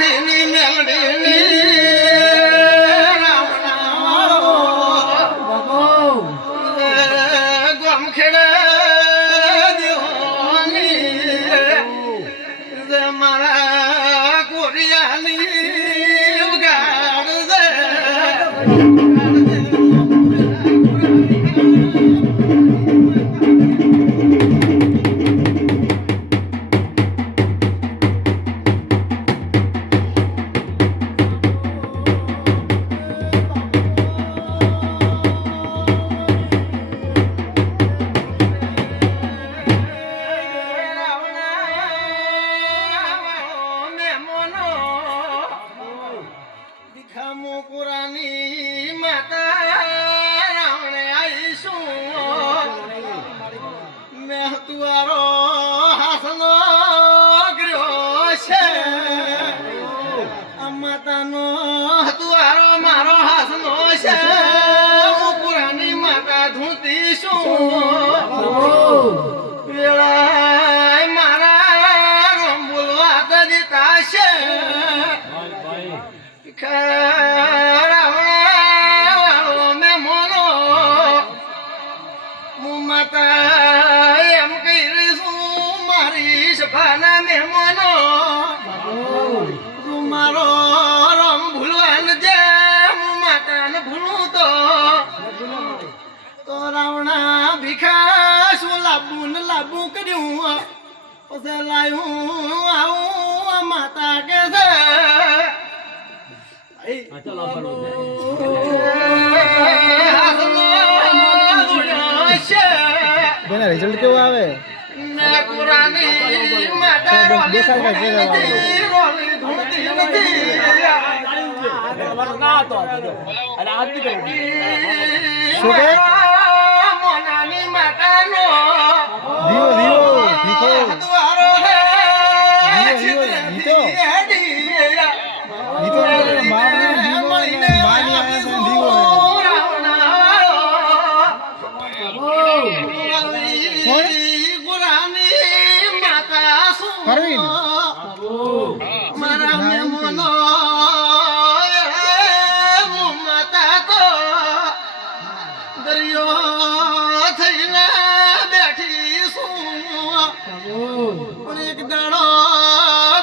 હાથની મેલડીની ગોમખેડે દેવાની મારા કોરિયાની ઉગાડ દે મોકુરાની માતા રાવણે આવીશું મેં તુઆરો હાસનો કર્યો છે આ માતાનો તુઆરો મારો હાસનો છે મોકુરાની માતા ધૂતી શું વેળાય મારા રોમ બોલવા તો દીતા છે એમ કહીશું મારી સભાના મહેમાનો તું મારો રમ ભૂલવાન જે હું માતાને ભૂલું તો રાવણા ભીખા શું લાંબુ કર્યું પછી લાયું આવું માતા કે છે બેના રિઝલ્ટ કેવું આવે મારા મેમોનો માતા તો દરિયો થઈને બેઠી શું એક દાડો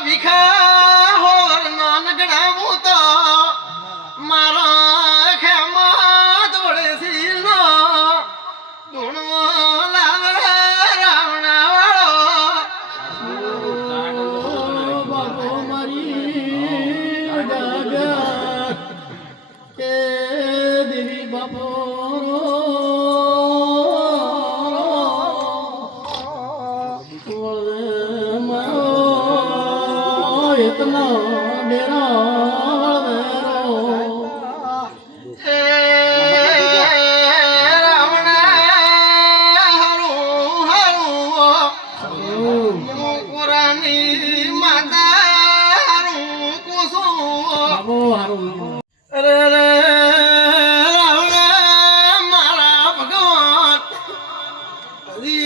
ભીખા હોર નાન ગણાવું તો મારા ખેમાં દોડે સીનો ધૂણો લાવે રાવણા इतना डेरा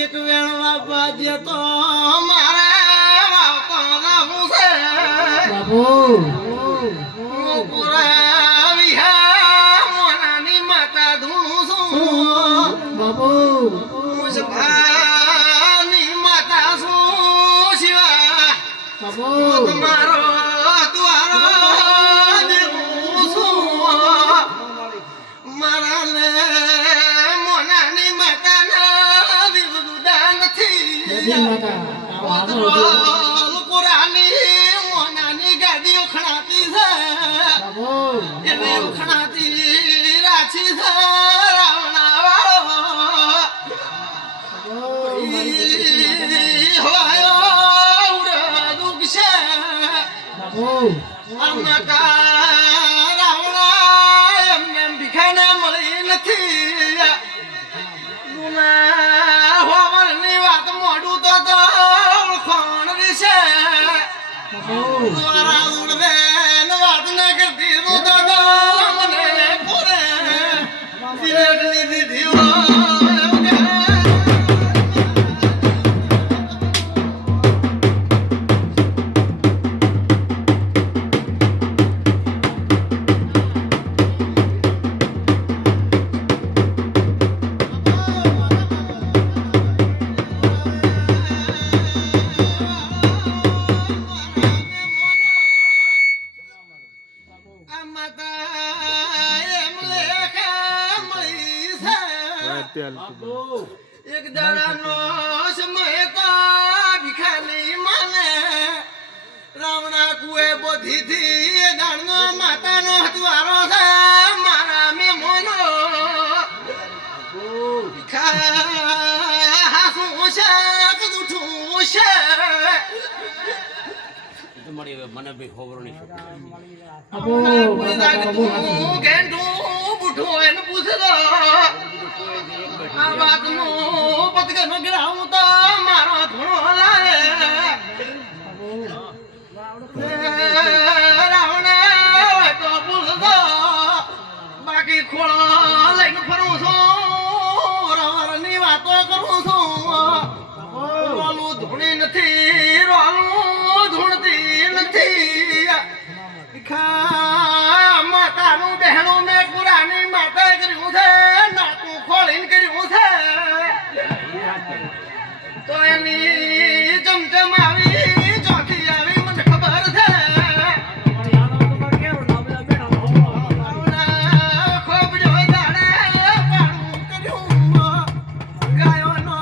એક વેણવા બાજે તો મારા મોકુરા વિહા મોનાની માતા ધૂણું છું બાબુ મુસભાની માતા શું શિવા બાબુ તમારો દ્વારો દેવું છું મારા ને મોનાની માતાના વિરુદ્ધા નથી કોરાની મોનાની ગાડી ઉખણાતી છે એવી ઉખણાતી રાછી છે રાવણા વાળો હવાયો ઉડે દુઃખ છે માતા રાવણા એમને ભીખાને મળી નથી હોવરની વાત મોડું તો ખોણ વિશે દ્વારા ઉડવે વાત ન કરતી તો મને પૂરે સિલેટની દીધી એક દાડાનો સમય તા ભિખારી માને રાવણા કુએ બોધીથી દાણનો માતાનો હતવારો છે મારા મેમોનો ભિખા શું છે કદુઠું છે મને બી ખબર નહીં અબો તું ગેંડું બુઠું એને પૂછે તો આ વાતનું પતંગનો ગિરાવું તો મારો ધૂણો લાગે રાવણે તો ભૂલતો બાકી ખોળો લઈને ફરું છું રવરની વાતો કરું છું રોલું ધૂણી નથી રોલું ધૂણતી નથી માતાનું બહેણું મેં પુરાની માતા કર્યું છે નાકું ખોળીને કર્યું છે તો એની ચમચમ આવી ચોથી આવી મને ખબર છે ખોબડ્યો દાડે પાડું કર્યું ગાયોનો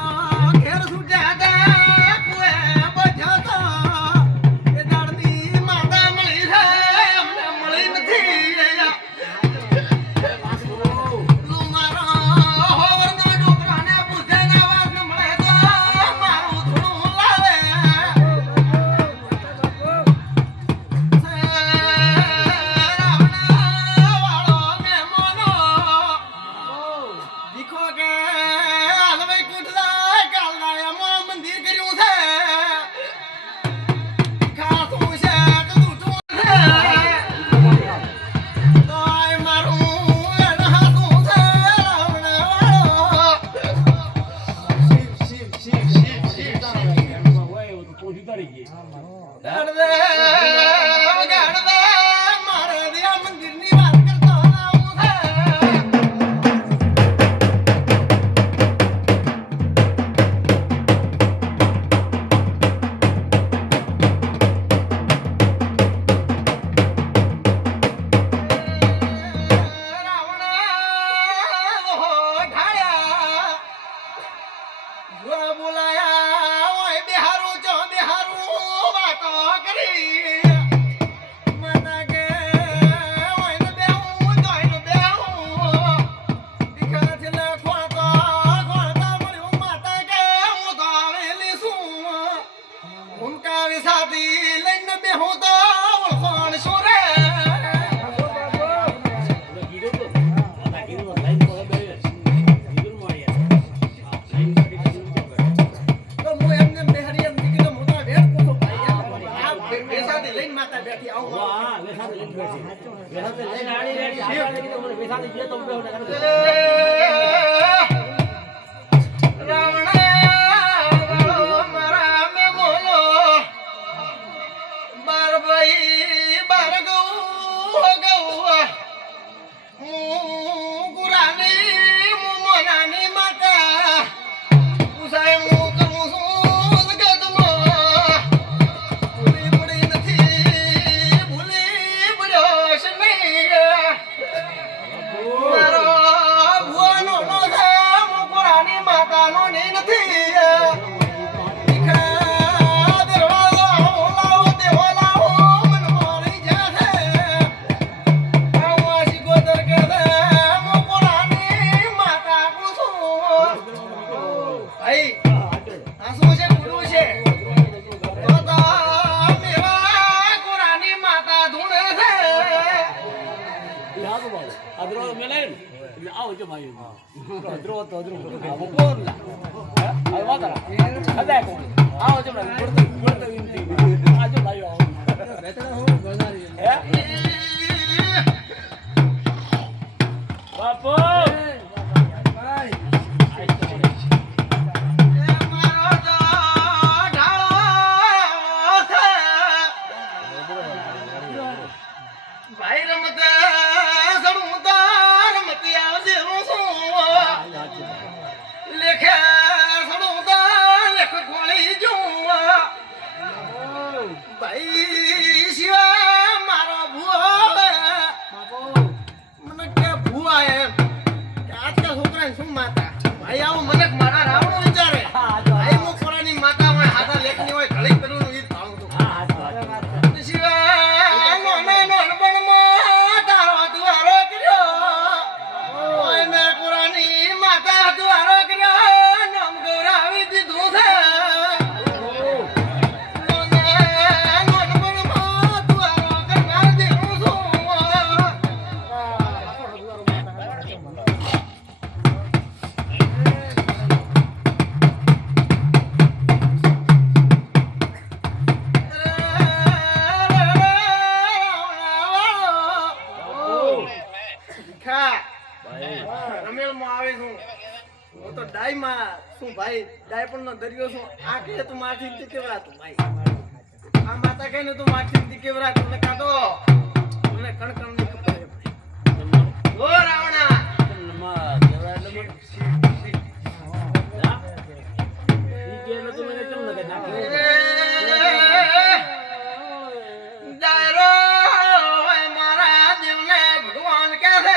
ઘેર છૂટ્યા હતા કુએ બચ્યો તો એ દાડની માતા મળી છે અમને મળી નથી મારો હોવરનો ડોકરાને પૂછે ને વાત મળે તો મારું થોડું લાવે રાવણા વાળો મેમોનો દીખો કે હાલવે કુટલા કાલના એમાં મંદિર કર્યું છે ખાતું છે કદુઠું છે તોય મારું એને હાથું છે રાવણા વાળો ગાડવે ગાડવે મારે દિયા મંદિરની વાત કરતો આવું છે બોલાયા ઓય બિહારું ચો બિહારું વાતો કરી માતા કે ઓય ને બેહું તોય ને બેહું દીકરાથી ને ખોળતા મળ્યું માતા કે હું તો આવેલી છું ઉનકા વિસાથી લઈને બેહું તો ઓળખોણ શું રે તો હું એમને બેહરી એમ કીધું મોટા વેડ પૂછો ભાઈ આ બેસાથી લઈને માતા બેઠી આવું રાવણા મારા મેમોનો બાર ભાઈ બાર ગૌ હું ગુરાની હું મોનાની માતા ઉસાય હું કરું છું જગતમાં ભૂલી પડી નથી ભૂલી પડ્યો છે નહીં મારો ભુવાનો નો છે હું ગુરાની માતાનો નહીં નથી ભીખા દરવાજો લાવો દેવો લાવો મન મારી જાશે આવા શિકોતર કે દે હું ગુરાની માતા પૂછું ભાઈ આ શું છે ગુરુ છે તો મેવા ગુરાની માતા ધૂણે છે બાપુ મારો તો ઢાળો છે ભાઈ રમતે સડું તો રમતી આવજે હું છું લેખે સડું તો લેખ ખોળી જું ભાઈ શિવા તો ડાયમાં શું ભાઈ ડાયપણનો દરિયો શું આ કે તું મારથી થી કેવરાતું ભાઈ આ માતા કહીને તું મારથી થી કેવરાતું ને કાતો મને કણ ની ખબર છે ભાઈ ઓ રાવણા ડાયરો મારા દેવને ભગવાન કહે છે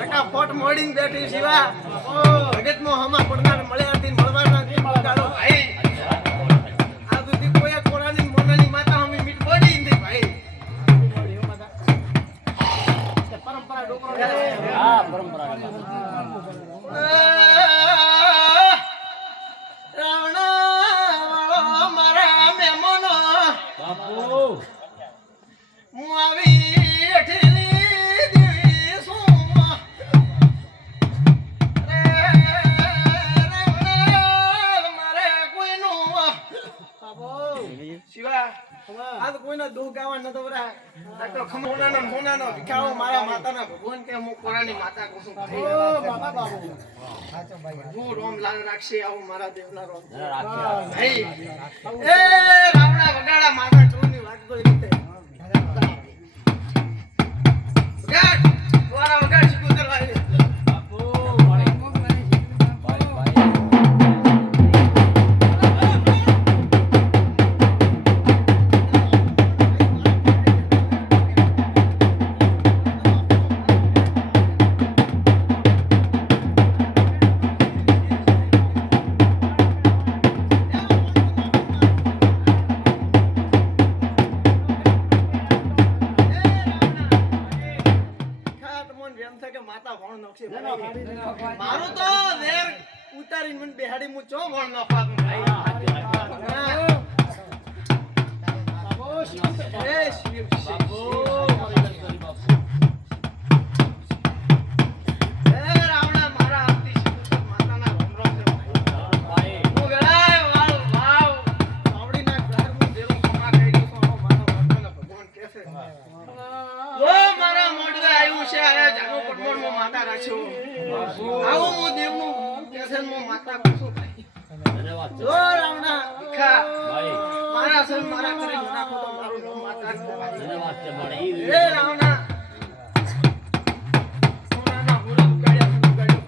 ફટાફટ મોડીને બેઠી શિવા જગતમાં હમા પડનાર મળ્યાથી મળવાના ભાઈ આ સુધી કોઈ કોરાની મોનાની માતા અમે મીટ બોડી નથી ભાઈ પરંપરા ડોકરો હા પરંપરા રાવણા મારા મેમોનો બાપુ હું આવી મારા માતાના ભગવાન કે હું કોરાની માતા કહું છું હું રોમ લાલ રાખશે આવું મારા દેવના રોમ ભાઈ એ રાવણા વગાડા માતા ચોની વાત કોઈ રીતે વગાડ કોરા વગાડ શીખું કરવા મારું તો વેર ઉતારીને મને બેહાડી હું ચો વણ નફા ભાઈ એ શિવ બાબો એ રાવણા મારા આપતી માતાના રોમ છે ભાઈ હું ગળાય વાવ વાવ આવડીના ઘરમાં દેરો કમા કરી દઉં તો મારો ભગવાન કહે છે ઓ મારા મોઢે આવ્યું છે આ જાનો પટમણમાં માતા રાખ્યો આવો હું દેવનું કેસન માં માતા કુસુમ ધન્યવાદ જો રાવણા ખા ભાઈ મારા સન મારા કરે નાખો તો મારું નામ માતા ધન્યવાદ છે ભાઈ એ રાવણા સોનાના હુરા ઉગાડ્યા ભાઈ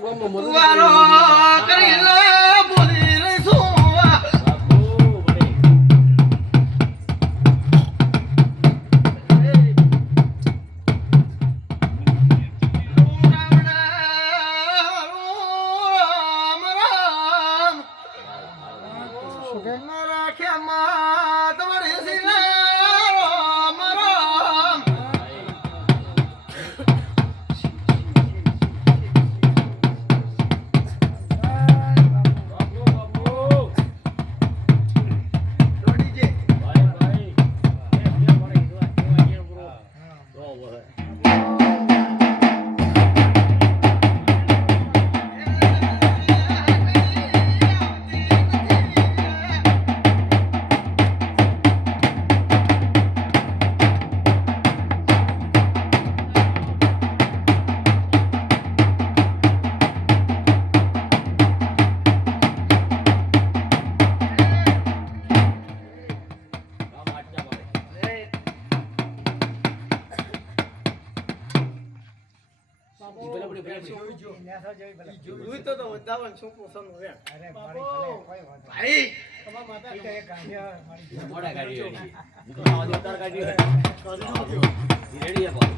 વારો કરી લે બોલી રહીશું બાપુ વળી. રામ રામ શું કે મારા ખ્યામાં તમારી સિલા રામ રામ બાપુ બાપુ દોડી જે ભાઈ ભાઈ એ વળી કેવા કેવા પૂરો તો વળે. કામ આટલા વળે. ભલે ભલે ભલે ભલે. જોઈ તો વધાવન શું પોસનું રે ભાઈ મોડા કાઢી રેડી. આવા દો તાર કાઢી રેડી હે બાપુ.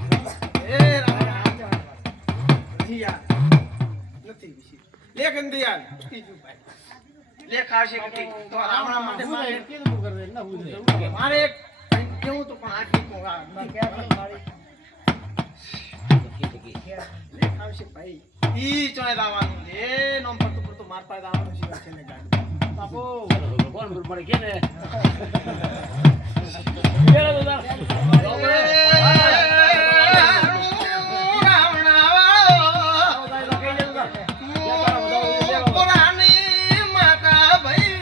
એ રામ નથી વિશે લે ગંદિયાન ત્રીજું ભાઈ લે ખાશે કે તો રાવણા માટે મારે એક કેવું તો પણ આટલી કો લે ખાશે ભાઈ ઈ ચોય દાવાનું છે નોમ પર તો માર પાસે દાવાનું છે છે ને ગાડી બાપો કોણ પડે કે ને કેળો તો તાર. રાવણા વાળો પુરાણી માતા ભાઈ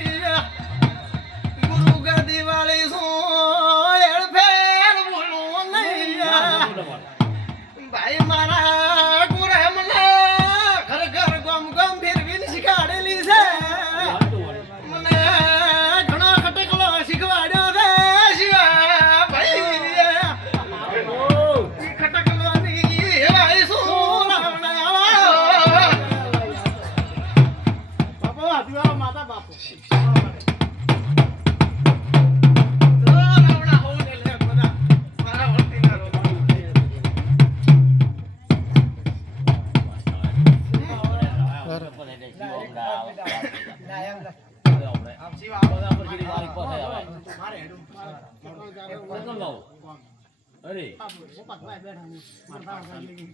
ગુરુ ગદી વાળી શું એળ ફેર બોલું નહીં ભાઈ મારા ગુરામને ઘર ઘર ગમ ગમ ફેરવીને શીખવાડેલી છે મને ઘણો ખટકલો શીખવાડ્યો છે શિવા ભાઈ ઈ ખટકલોની ભાઈ શું રાવણા વાળો માતા બાપુ રાવણા હોને લે બધા મારા વળતીના રોગ અરે મારી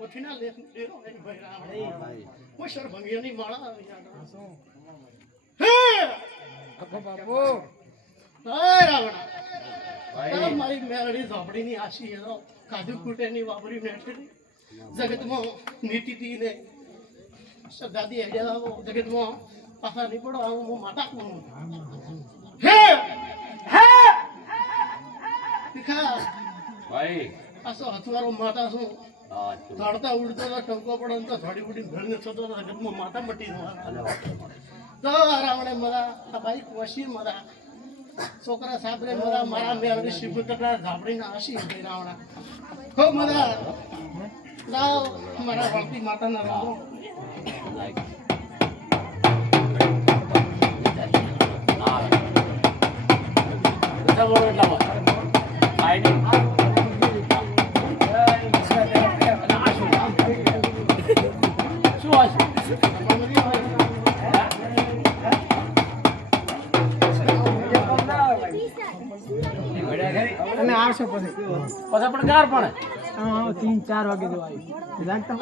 પોથીના લેખ ડેરો એને ભાઈ રાવણ હું સરભંગીની માળા હે બાપુ હે રાવણ ભાઈ મારી મેરડી ઝોપડીની આશી એનો કાજુ કુટેની વાપરી મેઠી જગતમાં નીતિથી ને દાદી હેડ્યા જગતમાં પાછા નહીં પડો આવું હું માતા કોણ હે હે ભીખા ભાઈ પાછો હથવારો માતા શું હા તું ધડતા ઉડતો તો ટંકો પડે ને તો ધડી ઉડી ઘરને થતો તો જગતમાં માતા મટી અને વાત મળે તો રાવણે મારા આ ભાઈ કોશી મારા છોકરા સાબરે મારા મેરડી શિવકટા ઝાપડીના આશી હતી રાવણા ખૂબ મજા લાવ મારા વળતી માતાના રંગો લાઈક અને આવશે પછી પણ ગાર પણ હા 3-4 વાગે જેવા આવી જાગતા